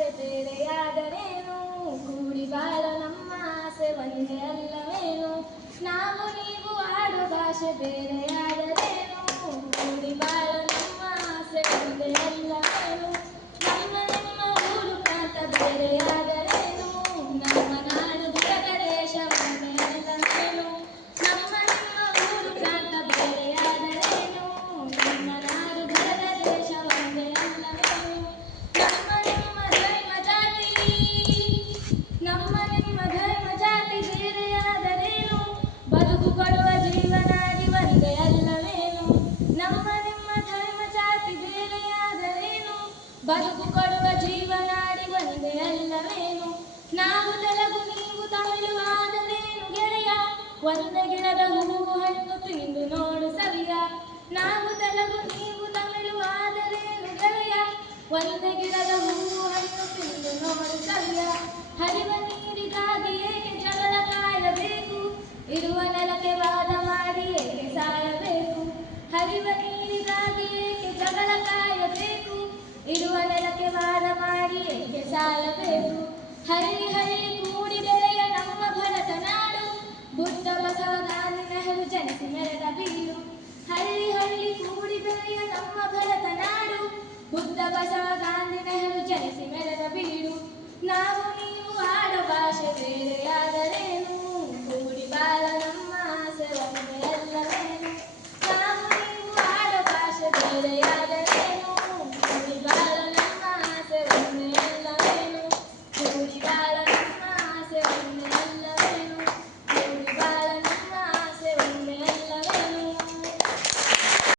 ಭಾಷೆ ಬೇರೆಯಾದರೇನು, ಕೂಡಿ ಬಾಳೋ ನಮ್ಮ ಆಸೆ ಒಂದೇ ಅಲ್ಲವೇನು. ನಾವು ನೀವು ಆಡೋ ಭಾಷೆ ಬೇರೆಯಾದರೇನು, ಕೂಡಿ ಬಾಳೋ ನಮ್ಮ ಆಸೆ ಒಂದೇ ಅಲ್ಲವೇನು. ನಮ್ಮ ನಿಮ್ಮ ಊರು ಪ್ರಾಂತ ಬೇರೆಯಾದರೇನು, ನಮ್ಮ ನಾಡು ದೂರದ ದೇಶ ಒಂದೇ ಅಲ್ಲವೇನು. ನಮ್ಮ ನಿಮ್ಮ ಊರು ಪ್ರಾಂತ ಬೇರೆಯಾದರೇನು, ನಮ್ಮ ನಾಡು ದೂರದ ದೇಶ ಒಂದೇ ಅಲ್ಲವೇನು. ನಮ್ಮ ನಿಮ್ಮ ಧರ್ಮ ಜಾತಿ ಬೇರೆಯಾದರೇನು, ಬದುಕು ಕೊಡುವ ಜೀವನಾಡಿ ಒಂದೇ ಅಲ್ಲವೇನು. ನಮ್ಮ ನಿಮ್ಮ ಧರ್ಮ ಜಾತಿ ಬೇರೆಯಾದರೇನು, ಬದುಕು ಕೊಡುವ ಜೀವನಾಡಿ ಒಂದೇ ಅಲ್ಲವೇನು. ನಾವು ತೆಲುಗು ನೀವು ತಮಿಳು ಆದರೇನು ಗೆಳೆಯ, ಒಂದೇ ಗಿಡದ ಹೂವು ಹಣ್ಣು ತಿಂದು ನೋಡು ಸವಿಯ. ನಾವು ತೆಲುಗು ನೀವು ತಮಿಳು ಆದರೇನು ಗೆಳೆಯ, ಒಂದೇ ಗಿಡದ ಹೂವು ಹಣ್ಣು ತಿಂದು ನೋಡು ಸವಿಯ. ಹರಿವ ನೀರಿಗಾಗಿ ಏಕೆ ಜಗಳ ಕಾಯಬೇಕು, ಇರುವ ನೆಲಕ್ಕೆ ವಾದ ಮಾಡಿ ಏಕೆ ಸಾಯಬೇಕು. ಹರಿವ ನೀರಿಗಾಗಿ ಏಕೆ ಜಗಳ ಕಾಯಬೇಕು, ಇರುವ ನೆಲಕ್ಕೆ ವಾದ ಮಾಡಿ ಏಕೆ ಸಾಯಬೇಕು. ಹಳ್ಳಿ ಹಳ್ಳಿ ಕೂಡಿ ಬೆಳೆಯ ನಮ್ಮ ಭರತ ನಾಡು, ಬುದ್ಧ ಬಸವ ಗಾಂಧಿ ನೆಹರು ಜನಿಸಿ ಮೆರೆದ ಬೀಡು. ಹಳ್ಳಿ ಹಳ್ಳಿ ಕೂಡಿ ಬೆಳೆಯ ನಮ್ಮ ಭರತ ನಾಡು, ಬುದ್ಧ ಬಸವ ಗಾಂಧಿ ನೆಹರು ಜನಿಸಿ ಮೆರೆದ ಬೀಡು. ನಾವು ನೀವು ಆಡೋ ಭಾಷೆ ಬೇರೆಯಾದರೇನು, ಕೂಡಿ ಬಾಳ ನಮ್ಮ ಆಸೆ ಒಂದೇ ಅಲ್ಲವೇನು. ನಾವು ನೀವು ಆಡೋ ಭಾಷೆ ಬೇರೆಯ